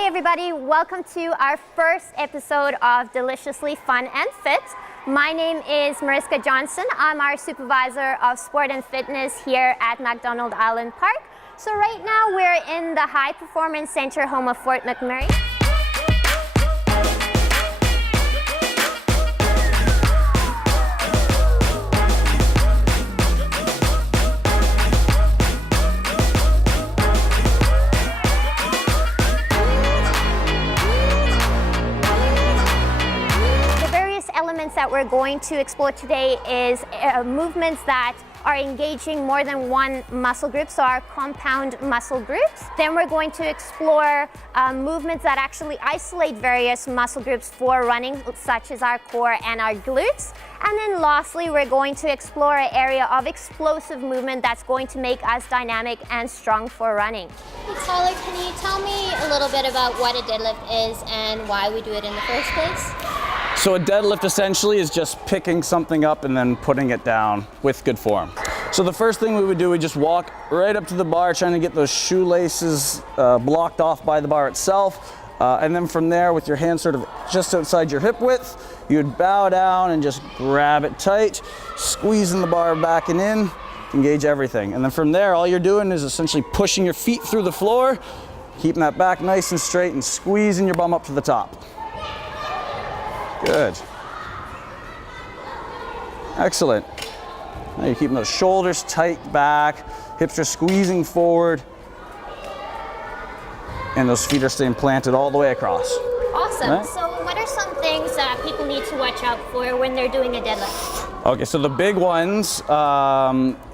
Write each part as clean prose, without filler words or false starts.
Hey everybody, welcome to our first episode of Deliciously Fun and Fit. My name is Mariska Johnson. I'm our supervisor of sport and fitness here at McDonald Island Park. So right now we're in the High Performance Center, home of Fort McMurray. That we're going to explore today is movements that are engaging more than one muscle group, so our compound muscle groups. Then we're going to explore movements that actually isolate various muscle groups for running, such as our core and our glutes. And then lastly, we're going to explore an area of explosive movement that's going to make us dynamic and strong for running. Hey Tyler, can you tell me a little bit about what a deadlift is and why we do it in the first place? So a deadlift essentially is just picking something up and then putting it down with good form. So the first thing we would do, we just walk right up to the bar, trying to get those shoelaces blocked off by the bar itself. And then from there, with your hands sort of just outside your hip width, you would bow down and just grab it tight, squeezing the bar back and in, engage everything. And then from there, all you're doing is essentially pushing your feet through the floor, keeping that back nice and straight and squeezing your bum up to the top. Good. Excellent. Now you're keeping those shoulders tight back, hips are squeezing forward, and those feet are staying planted all the way across. Awesome. Right? So what are some things that people need to watch out for when they're doing a deadlift? Okay, so the big ones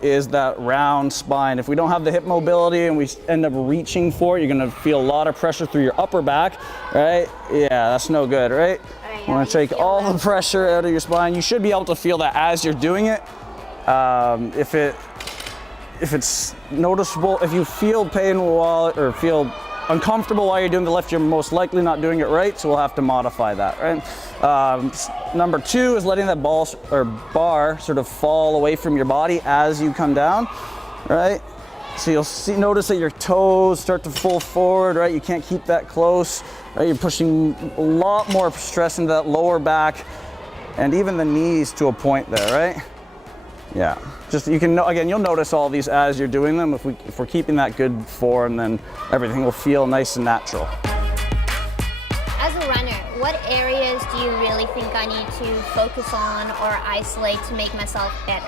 is that round spine. If we don't have the hip mobility and we end up reaching for it, you're gonna feel a lot of pressure through your upper back, right? Yeah, that's no good, right? You want to take all the pressure out of your spine. You should be able to feel that as you're doing it. If it's noticeable, if you feel pain or feel uncomfortable while you're doing the lift, you're most likely not doing it right, so we'll have to modify that, right? Number two is letting that bar sort of fall away from your body as you come down, right? So you'll notice that your toes start to fold forward, right? You can't keep that close, right? You're pushing a lot more stress into that lower back and even the knees to a point there, right? Yeah, just you'll notice all these as you're doing them. If we're keeping that good form, then everything will feel nice and natural. As a runner, what areas do you really think I need to focus on or isolate to make myself better?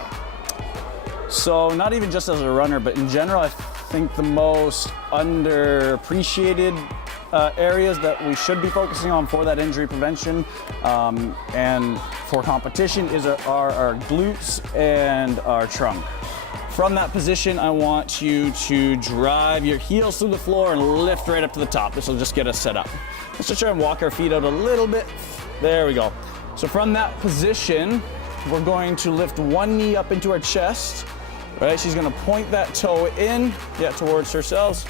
So not even just as a runner, but in general, I think the most underappreciated areas that we should be focusing on for that injury prevention and for competition are our glutes and our trunk. From that position, I want you to drive your heels through the floor and lift right up to the top. This will just get us set up. Let's just try and walk our feet out a little bit. There we go. So from that position, we're going to lift one knee up into our chest. Right, she's gonna point that toe in, towards herself.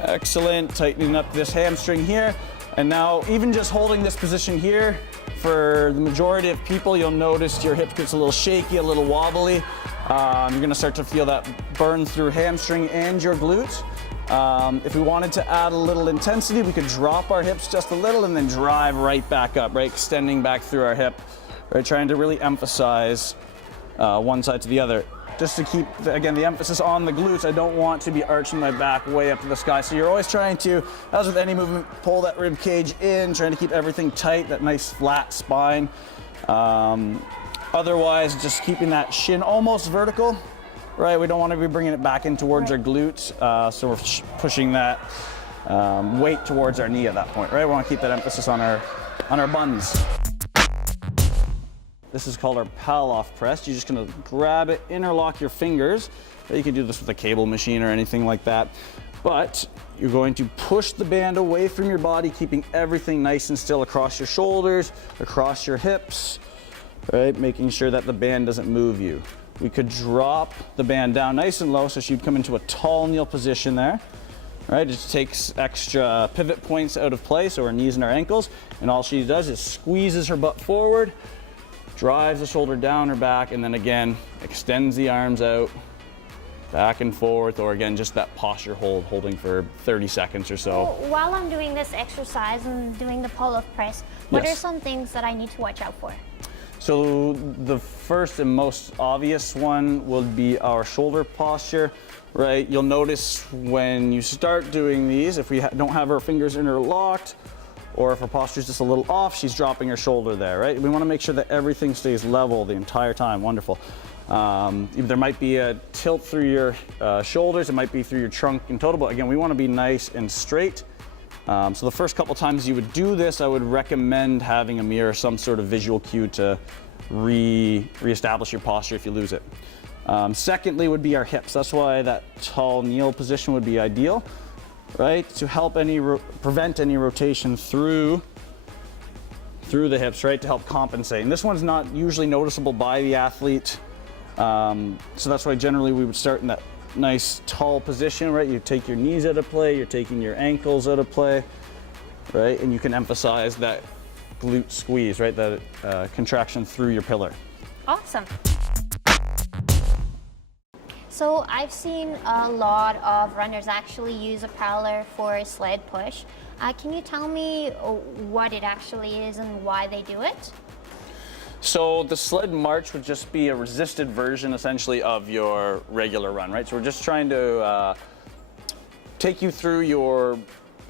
Excellent, tightening up this hamstring here. And now, even just holding this position here, for the majority of people, you'll notice your hip gets a little shaky, a little wobbly. You're gonna start to feel that burn through hamstring and your glutes. If we wanted to add a little intensity, we could drop our hips just a little and then drive right back up, right? Extending back through our hip, right? Trying to really emphasize one side to the other. Just to keep, again, the emphasis on the glutes. I don't want to be arching my back way up to the sky. So you're always trying to, as with any movement, pull that rib cage in, trying to keep everything tight, that nice flat spine. Otherwise, just keeping that shin almost vertical, right? We don't want to be bringing it back in towards our glutes. So we're pushing that weight towards our knee at that point, right? We want to keep that emphasis on our buns. This is called our pal-off press. You're just gonna grab it, interlock your fingers. You can do this with a cable machine or anything like that. But you're going to push the band away from your body, keeping everything nice and still across your shoulders, across your hips, right? Making sure that the band doesn't move you. We could drop the band down nice and low so she'd come into a tall kneel position there. Right, it just takes extra pivot points out of place, so her knees and her ankles, and all she does is squeezes her butt forward, drives the shoulder down her back, and then again, extends the arms out, back and forth, or again, just that posture hold, holding for 30 seconds or so. While I'm doing this exercise and doing the pull-up press, what Yes. are some things that I need to watch out for? So the first and most obvious one will be our shoulder posture, right? You'll notice when you start doing these, if we don't have our fingers interlocked, or if her posture is just a little off, she's dropping her shoulder there, right? We want to make sure that everything stays level the entire time. Wonderful. There might be a tilt through your shoulders, it might be through your trunk in total, but again, we want to be nice and straight. So the first couple times you would do this, I would recommend having a mirror, some sort of visual cue to reestablish your posture if you lose it. Secondly would be our hips. That's why that tall kneel position would be ideal, right? To help prevent any rotation through the hips, right? To help compensate. And this one's not usually noticeable by the athlete. So that's why generally we would start in that nice tall position, right? You take your knees out of play, you're taking your ankles out of play, right? And you can emphasize that glute squeeze, right? That contraction through your pillar. Awesome. So I've seen a lot of runners actually use a prowler for a sled push. Can you tell me what it actually is and why they do it? So the Sled March would just be a resisted version essentially of your regular run, right? So we're just trying to take you through your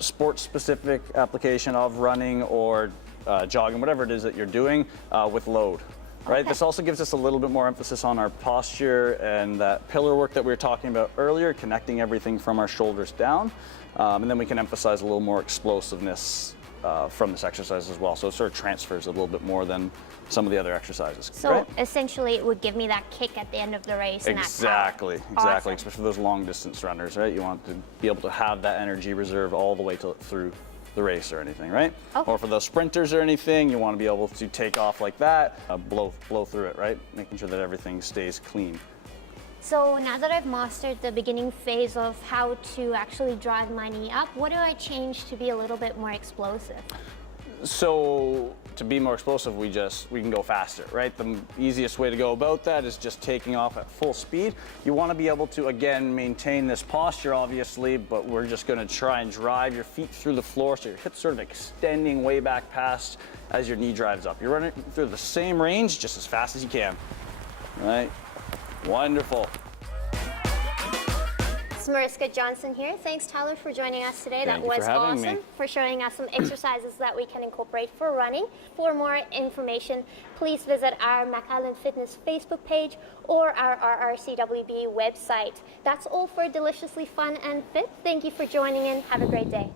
sport-specific application of running or jogging, whatever it is that you're doing with load, right? Okay. This also gives us a little bit more emphasis on our posture and that pillar work that we were talking about earlier, connecting everything from our shoulders down. And then we can emphasize a little more explosiveness from this exercise as well. So it sort of transfers a little bit more than some of the other exercises. So right? essentially it would give me that kick at the end of the race. Exactly, and that power. exactly. Awesome. Especially for those long distance runners, right? You want to be able to have that energy reserve all the way through the race or anything, right? Okay. Or for those sprinters or anything, you want to be able to take off like that, blow through it, right? Making sure that everything stays clean. So now that I've mastered the beginning phase of how to actually drive my knee up, what do I change to be a little bit more explosive? So to be more explosive, we can go faster, right? The easiest way to go about that is just taking off at full speed. You want to be able to, again, maintain this posture, obviously, but we're just going to try and drive your feet through the floor so your hips sort of extending way back past as your knee drives up. You're running through the same range just as fast as you can, right? Wonderful. It's Mariska Johnson here. Thanks, Tyler, for joining us today. Thank That you for was having awesome. me. For showing us some exercises that we can incorporate for running. For more information, please visit our McAllen Fitness Facebook page or our RRCWB website. That's all for Deliciously Fun and Fit. Thank you for joining in. Have a great day.